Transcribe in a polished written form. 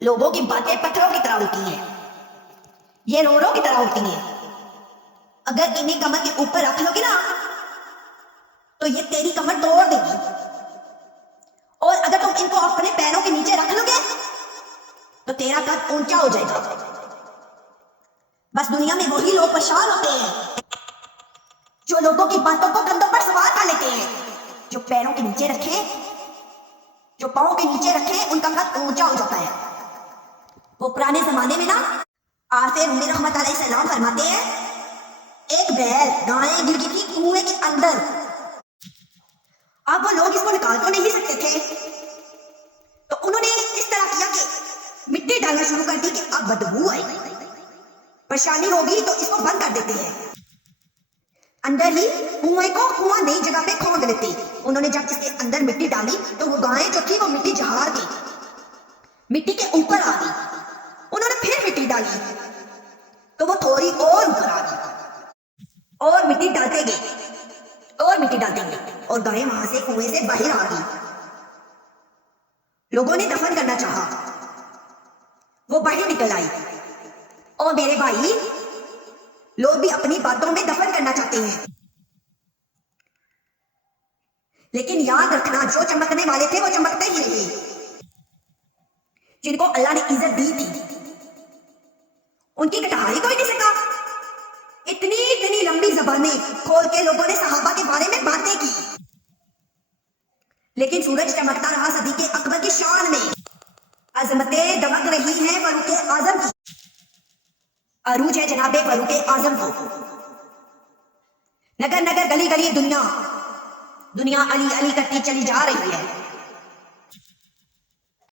لوگوں کی باتیں پتھروں کی طرح ہوتی ہیں، یہ روڑوں کی طرح ہوتی ہیں. اگر انہیں کمر کے اوپر رکھ لو گے نا تو یہ تیری کمر توڑ دے گی، اور اگر تم ان کو اپنے پیروں کے نیچے رکھ لو گے تو تیرا قد اونچا ہو جائے گا. بس دنیا میں وہی لوگ پریشان ہوتے ہیں جو لوگوں کی باتوں کو کندھوں پر سوار کر لیتے ہیں. جو پیروں کے نیچے رکھے، جو پاؤں کے نیچے رکھے، ان کا قد اونچا ہو جاتا ہے. وہ پرانے زمانے میں نا عارف رومی رحمت علیہ السلام فرماتے ہیں، ایک بیل گائے گر گئی تھی کنویں کے اندر. اب وہ لوگ اس کو نکال تو نہیں سکتے تھے، تو انہوں نے اس طرح کیا کہ مٹی ڈالنا شروع کر دی کہ اب بدبو آئی، پریشانی ہوگی تو اس کو بند کر دیتے ہیں. اندر ہی کنویں کو کنواں نئی جگہ پہ کھود لیتے. انہوں نے جب اس کے اندر مٹی ڈالی تو وہ گائے جو تھی وہ مٹی جھاڑ دی، مٹی کے اوپر آ گئی. انہوں نے پھر مٹی ڈالی تو وہ تھوڑی اور اوپر آ گئی، اور مٹی ڈالتے گئے اور مٹی ڈالتے گئے، اور گائے وہاں سے کنویں سے باہر آ گئی. لوگوں نے دفن کرنا چاہا، وہ باہر نکل آئی. اور میرے بھائی، لوگ بھی اپنی باتوں میں دفن کرنا چاہتے ہیں، لیکن یاد رکھنا جو چمکنے والے تھے وہ چمکتے ہی رہے. جن کو اللہ نے عزت دی تھی ان کی کٹائی کوئی نہیں سکا. اتنی لمبی زبانیں کھول کے لوگوں نے صحابہ کے بارے میں باتیں کی، لیکن سورج چمکتا رہا صدیق اکبر کی شان میں. عظمتیں دمک رہی ہیں فاروق اعظم کی، عروج ہے جناب فاروق اعظم کو. نگر نگر گلی گلی دنیا علی علی کرتی چلی جا رہی ہے.